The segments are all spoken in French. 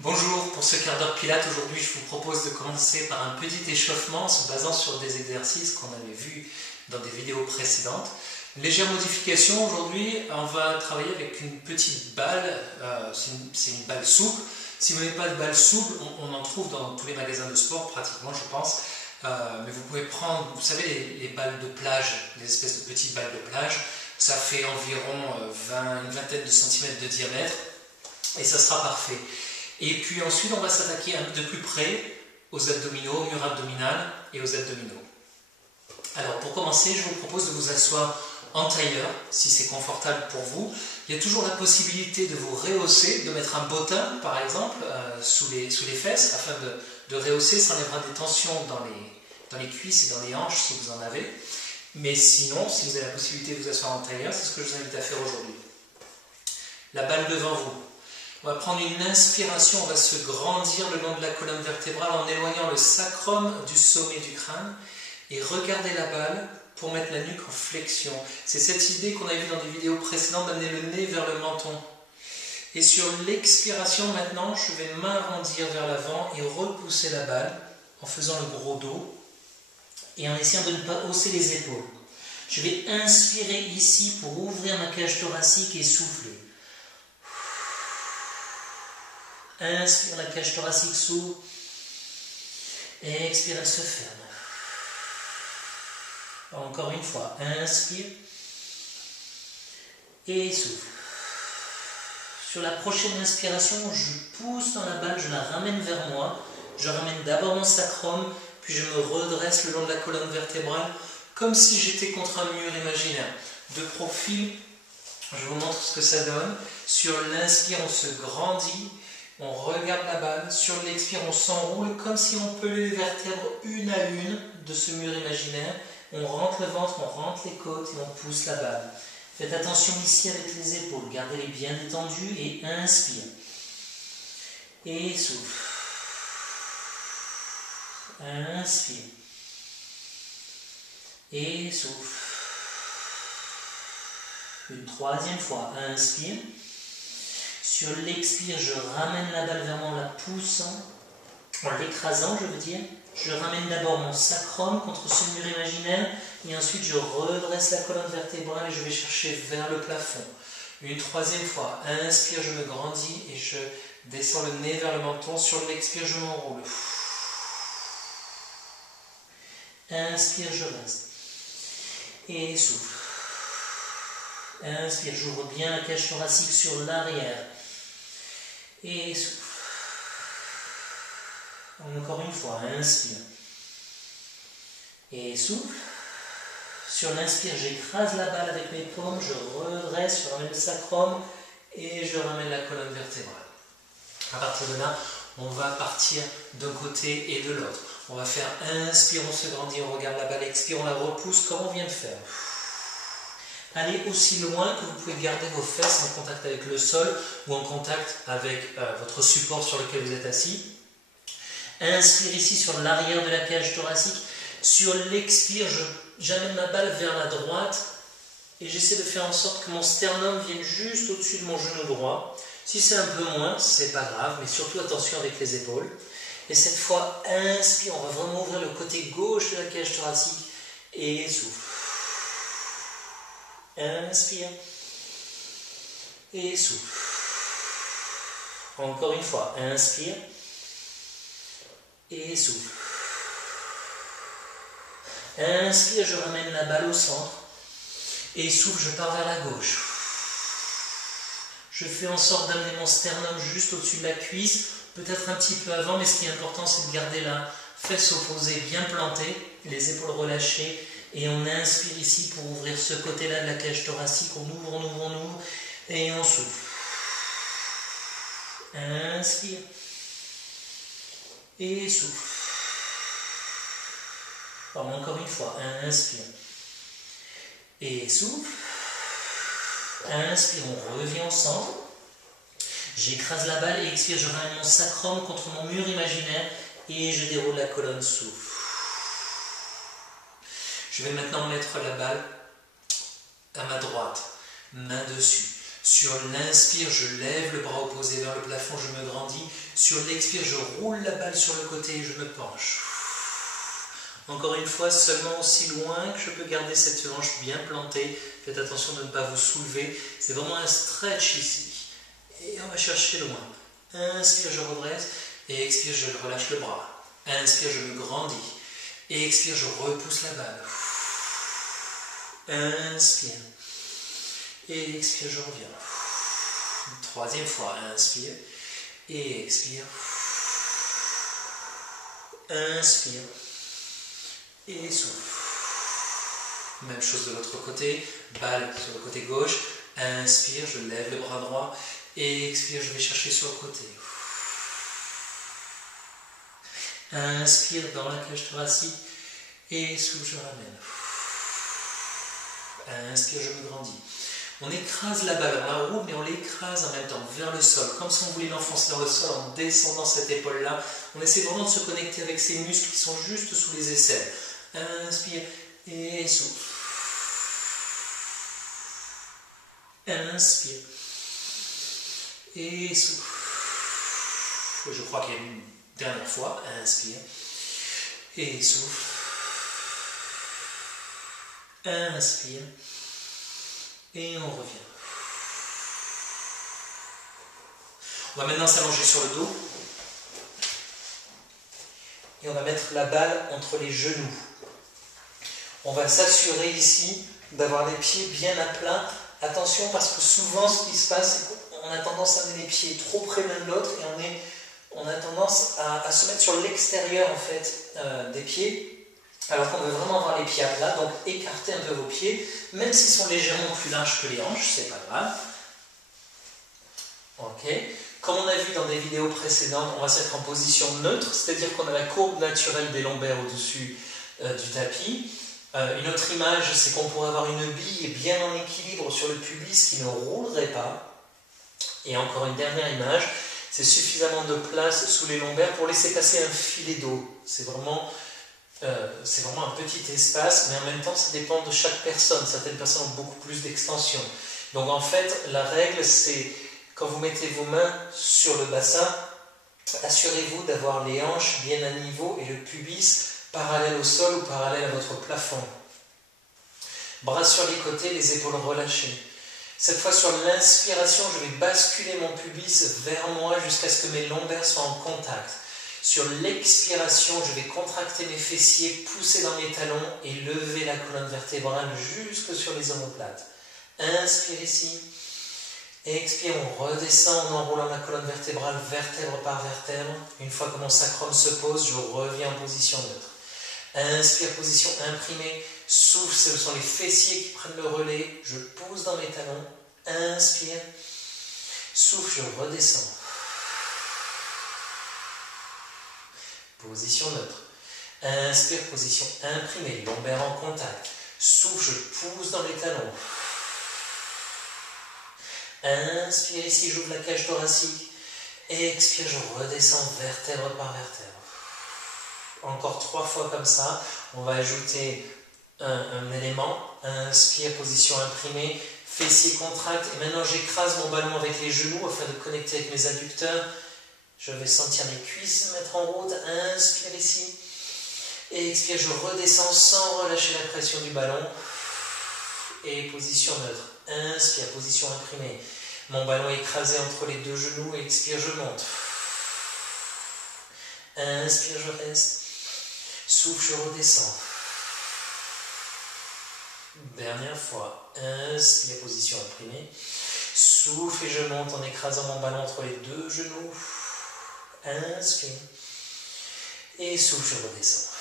Bonjour, pour ce quart d'heure Pilates, aujourd'hui je vous propose de commencer par un petit échauffement en se basant sur des exercices qu'on avait vus dans des vidéos précédentes. Légère modification, aujourd'hui on va travailler avec une petite balle, c'est une balle souple. Si vous n'avez pas de balle souple, on en trouve dans tous les magasins de sport pratiquement je pense, mais vous pouvez prendre, vous savez les balles de plage, les espèces de petites balles de plage, ça fait environ une vingtaine de centimètres de diamètre et ça sera parfait. Et puis ensuite, on va s'attaquer de plus près aux abdominaux, au mur abdominal et aux abdominaux. Alors pour commencer, je vous propose de vous asseoir en tailleur, si c'est confortable pour vous. Il y a toujours la possibilité de vous rehausser, de mettre un bottin par exemple sous les fesses, afin de rehausser, ça enlèvera des tensions dans les cuisses et dans les hanches si vous en avez. Mais sinon, si vous avez la possibilité de vous asseoir en tailleur, c'est ce que je vous invite à faire aujourd'hui. La balle devant vous. On va prendre une inspiration, on va se grandir le long de la colonne vertébrale en éloignant le sacrum du sommet du crâne et regarder la balle pour mettre la nuque en flexion. C'est cette idée qu'on a vue dans des vidéos précédentes d'amener le nez vers le menton. Et sur l'expiration maintenant, je vais m'arrondir vers l'avant et repousser la balle en faisant le gros dos et en essayant de ne pas hausser les épaules. Je vais inspirer ici pour ouvrir ma cage thoracique et souffler. Inspire, la cage thoracique s'ouvre. Expire, elle se ferme. Encore une fois, inspire. Et souffle. Sur la prochaine inspiration, je pousse dans la balle, je la ramène vers moi. Je ramène d'abord mon sacrum, puis je me redresse le long de la colonne vertébrale, comme si j'étais contre un mur imaginaire. De profil, je vous montre ce que ça donne. Sur l'inspire, on se grandit. On regarde la balle, sur l'expire on s'enroule comme si on pelait les vertèbres une à une de ce mur imaginaire. On rentre le ventre, on rentre les côtes et on pousse la balle. Faites attention ici avec les épaules, gardez-les bien détendues et inspire. Et souffle. Inspire. Et souffle. Une troisième fois, inspire. Sur l'expire, je ramène la balle vers moi en la poussant, en l'écrasant, je veux dire. Je ramène d'abord mon sacrum contre ce mur imaginaire et ensuite je redresse la colonne vertébrale et je vais chercher vers le plafond. Une troisième fois, inspire, je me grandis et je descends le nez vers le menton. Sur l'expire, je m'enroule. Inspire, je reste. Et souffle. Inspire, j'ouvre bien la cage thoracique sur l'arrière. Et souffle. Encore une fois, inspire. Et souffle. Sur l'inspire, j'écrase la balle avec mes paumes, je redresse, je ramène le sacrum et je ramène la colonne vertébrale. À partir de là, on va partir d'un côté et de l'autre. On va faire inspire, on se grandit, on regarde la balle, expire, on la repousse comme on vient de faire. Allez aussi loin que vous pouvez garder vos fesses en contact avec le sol ou en contact avec votre support sur lequel vous êtes assis. Inspire ici sur l'arrière de la cage thoracique. Sur l'expire, j'amène ma balle vers la droite et j'essaie de faire en sorte que mon sternum vienne juste au-dessus de mon genou droit. Si c'est un peu moins, c'est pas grave, mais surtout attention avec les épaules. Et cette fois, inspire, on va vraiment ouvrir le côté gauche de la cage thoracique et souffle. Inspire et souffle. Encore une fois, inspire et souffle. Inspire, je ramène la balle au centre et souffle, je pars vers la gauche. Je fais en sorte d'amener mon sternum juste au-dessus de la cuisse, peut-être un petit peu avant, mais ce qui est important, c'est de garder la fesse opposée bien plantée, les épaules relâchées. Et on inspire ici pour ouvrir ce côté-là de la cage thoracique. On ouvre, on ouvre, on ouvre. Et on souffle. Inspire. Et souffle. Encore une fois. Inspire. Et souffle. Inspire, on revient au centre. J'écrase la balle et expire. Je ramène mon sacrum contre mon mur imaginaire. Et je déroule la colonne, souffle. Je vais maintenant mettre la balle à ma droite, main dessus. Sur l'inspire, je lève le bras opposé vers le plafond, je me grandis. Sur l'expire, je roule la balle sur le côté et je me penche. Encore une fois, seulement aussi loin que je peux garder cette hanche bien plantée. Faites attention de ne pas vous soulever. C'est vraiment un stretch ici. Et on va chercher loin. Inspire, je redresse. Et expire, je relâche le bras. Inspire, je me grandis. Et expire, je repousse la balle. Inspire. Et expire, je reviens. Troisième fois, inspire. Et expire. Inspire. Et souffle. Même chose de l'autre côté. Balle sur le côté gauche. Inspire, je lève le bras droit. Et expire, je vais chercher sur le côté. Inspire dans la cage thoracique. Et souffle, je ramène. Inspire, je me grandis. On écrase la balle, on la roule, mais on l'écrase en même temps vers le sol, comme si on voulait l'enfoncer dans le sol en descendant cette épaule-là. On essaie vraiment de se connecter avec ces muscles qui sont juste sous les aisselles. Inspire et souffle. Inspire et souffle. Je crois qu'il y a une dernière fois. Inspire et souffle. Inspire. Et on revient. On va maintenant s'allonger sur le dos. Et on va mettre la balle entre les genoux. On va s'assurer ici d'avoir les pieds bien à plat. Attention parce que souvent ce qui se passe, c'est qu'on a tendance à mettre les pieds trop près l'un de l'autre et on a tendance à se mettre sur l'extérieur en fait des pieds. Alors qu'on veut vraiment avoir les pieds à plat, donc écartez un peu vos pieds, même s'ils sont légèrement plus larges que les hanches, c'est pas grave. Ok. Comme on a vu dans des vidéos précédentes, on va se mettre en position neutre, c'est-à-dire qu'on a la courbe naturelle des lombaires au-dessus du tapis. Une autre image, c'est qu'on pourrait avoir une bille bien en équilibre sur le pubis qui ne roulerait pas. Et encore une dernière image, c'est suffisamment de place sous les lombaires pour laisser passer un filet d'eau. C'est vraiment un petit espace, mais en même temps, ça dépend de chaque personne. Certaines personnes ont beaucoup plus d'extension. Donc en fait, la règle, c'est quand vous mettez vos mains sur le bassin, assurez-vous d'avoir les hanches bien à niveau et le pubis parallèle au sol ou parallèle à votre plafond. Bras sur les côtés, les épaules relâchées. Cette fois, sur l'inspiration, je vais basculer mon pubis vers moi jusqu'à ce que mes lombaires soient en contact. Sur l'expiration, je vais contracter mes fessiers, pousser dans mes talons et lever la colonne vertébrale jusque sur les omoplates. Inspire ici. Expire, on redescend en enroulant la colonne vertébrale vertèbre par vertèbre. Une fois que mon sacrum se pose, je reviens en position neutre. Inspire, position imprimée. Souffle, ce sont les fessiers qui prennent le relais. Je pousse dans mes talons. Inspire. Souffle, je redescends. Position neutre. Inspire, position imprimée, lombaire en contact. Souffle, je pousse dans les talons. Inspire ici, j'ouvre la cage thoracique. Expire, je redescends vertèbre par vertèbre. Encore 3 fois comme ça. On va ajouter un élément. Inspire, position imprimée, fessier contracte. Et maintenant, j'écrase mon ballon avec les genoux afin de connecter avec mes adducteurs. Je vais sentir mes cuisses se mettre en route. Inspire ici. Et expire, je redescends sans relâcher la pression du ballon. Et position neutre. Inspire, position imprimée. Mon ballon est écrasé entre les 2 genoux. Expire, je monte. Inspire, je reste. Souffle, je redescends. Dernière fois. Inspire, position imprimée. Souffle et je monte en écrasant mon ballon entre les 2 genoux. Inspire. Et souffle, je redescends.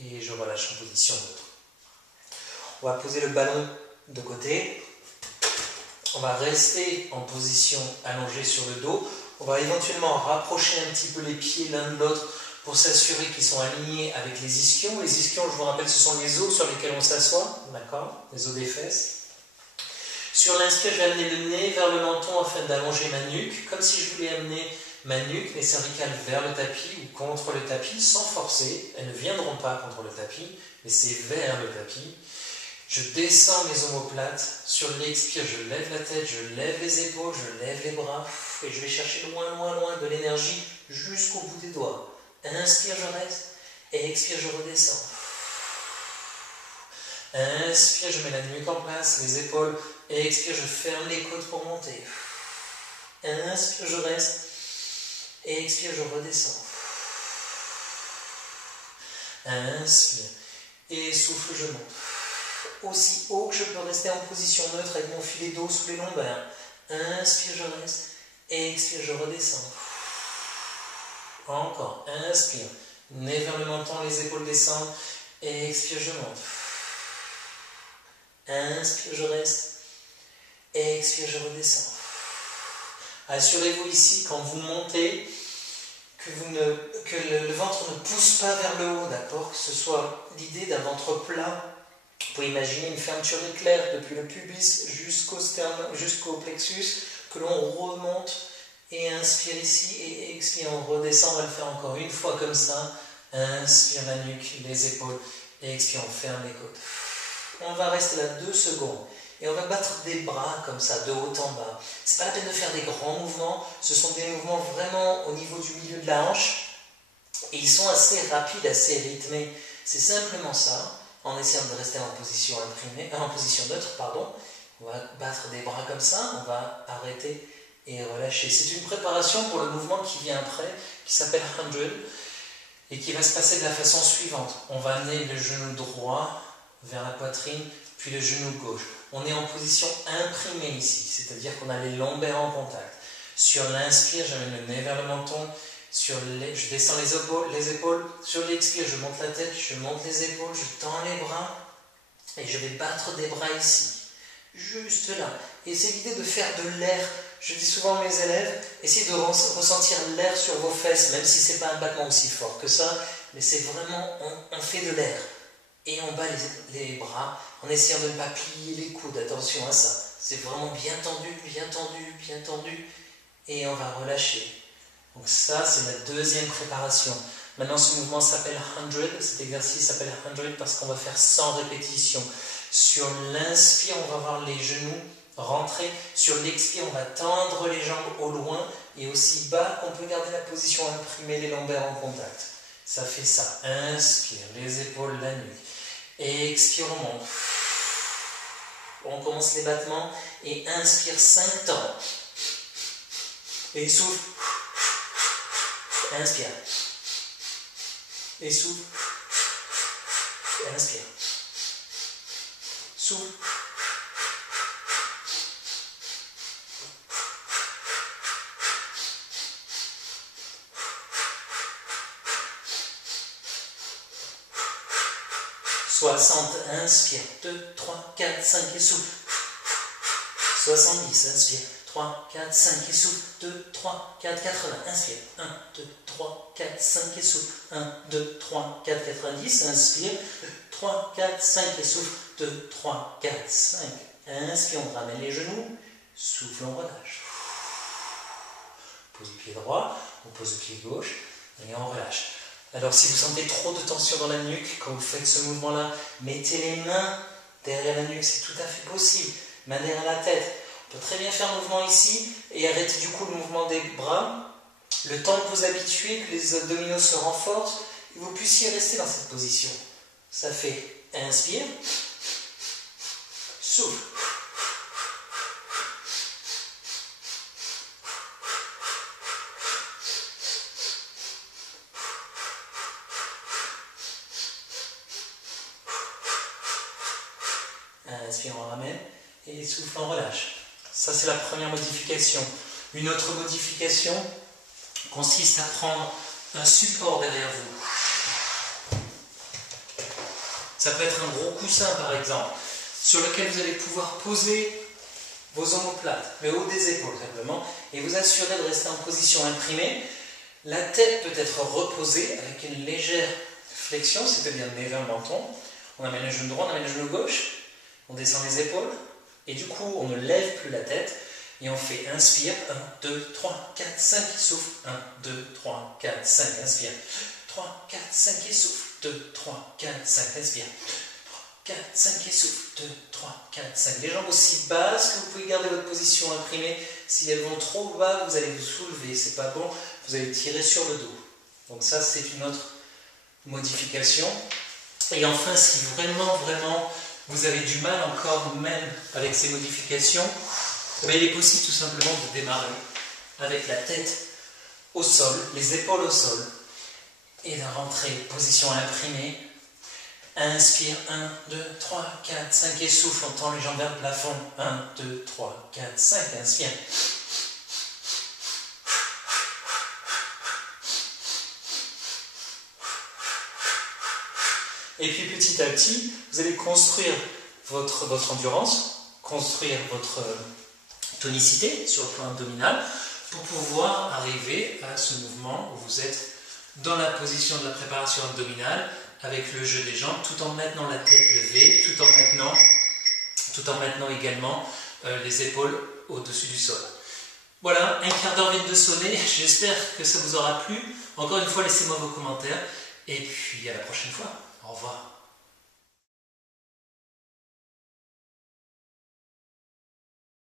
Et je relâche en position neutre. On va poser le ballon de côté. On va rester en position allongée sur le dos. On va éventuellement rapprocher un petit peu les pieds l'un de l'autre pour s'assurer qu'ils sont alignés avec les ischions. Les ischions, je vous rappelle, ce sont les os sur lesquels on s'assoit, d'accord, les os des fesses. Sur l'inspire, je vais amener le nez vers le menton afin d'allonger ma nuque, comme si je voulais amener ma nuque, mes cervicales vers le tapis ou contre le tapis, sans forcer. Elles ne viendront pas contre le tapis, mais c'est vers le tapis. Je descends les omoplates. Sur l'expire, je lève la tête, je lève les épaules, je lève les bras. Et je vais chercher loin, loin, loin de l'énergie jusqu'au bout des doigts. Inspire, je reste. Et expire, je redescends. Inspire, je mets la nuque en place, les épaules. Et expire, je ferme les côtes pour monter. Inspire, je reste. Et expire, je redescends. Inspire. Et souffle, je monte. Aussi haut que je peux rester en position neutre avec mon filet d'eau sous les lombaires. Inspire, je reste. Et expire, je redescends. Encore. Inspire. Nez vers le menton, les épaules descendent. Et expire, je monte. Inspire, je reste. Et expire, je redescends. Assurez-vous ici, quand vous montez, que le ventre ne pousse pas vers le haut, d'accord? Que ce soit l'idée d'un ventre plat. Vous pouvez imaginer une fermeture éclair depuis le pubis jusqu'au sternum, jusqu'au plexus, que l'on remonte et inspire ici et expire, on redescend, on va le faire encore une fois comme ça. Inspire la nuque, les épaules et expire, on ferme les côtes. On va rester là 2 secondes et on va battre des bras comme ça, de haut en bas. C'est pas la peine de faire des grands mouvements, ce sont des mouvements vraiment au niveau du milieu de la hanche et ils sont assez rapides, assez rythmés. C'est simplement ça. En essayant de rester en position neutre, on va battre des bras comme ça, on va arrêter et relâcher. C'est une préparation pour le mouvement qui vient après, qui s'appelle 100, et qui va se passer de la façon suivante. On va amener le genou droit vers la poitrine, puis le genou gauche. On est en position imprimée ici, c'est-à-dire qu'on a les lombaires en contact. Sur l'inspire, j'amène le nez vers le menton. Je descends les épaules, sur l'expire, je monte la tête, je monte les épaules, je tends les bras et je vais battre des bras ici, juste là. Et c'est l'idée de faire de l'air. Je dis souvent à mes élèves, essayez de ressentir l'air sur vos fesses, même si ce n'est pas un battement aussi fort que ça, mais c'est vraiment, on fait de l'air. Et on bat les bras en essayant de ne pas plier les coudes, attention à ça. C'est vraiment bien tendu, bien tendu, bien tendu, et on va relâcher. Donc ça, c'est la deuxième préparation. Maintenant, ce mouvement s'appelle 100. Cet exercice s'appelle 100 parce qu'on va faire 100 répétitions. Sur l'inspire, on va voir les genoux rentrer. Sur l'expire, on va tendre les jambes au loin et aussi bas qu'on peut garder la position imprimée, les lombaires en contact. Ça fait ça. Inspire, les épaules, la nuque. Et expire, on monte. On commence les battements et inspire 5 temps. Et souffle. Inspire. Et souffle. Inspire. Souffle. Inspire. 2, 3, 4, 5 et souffle. 70, inspire. 3, 4, 5 et souffle. 2, 3, 4, 80. Inspire. 1, 2, 3, 4, 5 et souffle. 1, 2, 3, 4, 90. Inspire. 3, 4, 5 et souffle. 2, 3, 4, 5. Inspire, on ramène les genoux. Souffle, on relâche. On pose le pied droit, on pose le pied gauche et on relâche. Alors si vous sentez trop de tension dans la nuque, quand vous faites ce mouvement-là, mettez les mains derrière la nuque, c'est tout à fait possible. Main derrière la tête. On peut très bien faire le mouvement ici et arrêter du coup le mouvement des bras. Le temps que vous habituez, que les abdominaux se renforcent, et vous puissiez rester dans cette position. Ça fait inspire, souffle. Inspire, on ramène, et souffle, on relâche. Ça, c'est la première modification. Une autre modification consiste à prendre un support derrière vous. Ça peut être un gros coussin, par exemple, sur lequel vous allez pouvoir poser vos omoplates, le haut des épaules, simplement, et vous assurer de rester en position imprimée. La tête peut être reposée avec une légère flexion, c'est-à-dire le nez vers le menton. On amène le genou droit, on amène le genou gauche. On descend les épaules et du coup on ne lève plus la tête et on fait inspire 1, 2, 3, 4, 5 souffle 1, 2, 3, 4, 5 inspire 3, 4, 5 et souffle 2, 3, 4, 5 inspire 3, 4, 5 et souffle. 2, 3, 4, 5. Les jambes aussi basses que vous pouvez garder votre position imprimée. Si elles vont trop bas, vous allez vous soulever. C'est pas bon. Vous allez tirer sur le dos. Donc ça, c'est une autre modification. Et enfin, si vraiment, vous avez du mal encore même avec ces modifications, il est possible tout simplement de démarrer avec la tête au sol, les épaules au sol, et de rentrer position imprimée. Inspire, 1, 2, 3, 4, 5 et souffle, on tend les jambes vers le plafond. 1, 2, 3, 4, 5, inspire. Et puis petit à petit, vous allez construire votre endurance, construire votre tonicité sur le plan abdominal pour pouvoir arriver à ce mouvement où vous êtes dans la position de la préparation abdominale avec le jeu des jambes tout en maintenant la tête levée, tout en maintenant également les épaules au-dessus du sol. Voilà, un quart d'heure vient de sonner, j'espère que ça vous aura plu. Encore une fois, laissez-moi vos commentaires et puis à la prochaine fois. Au revoir.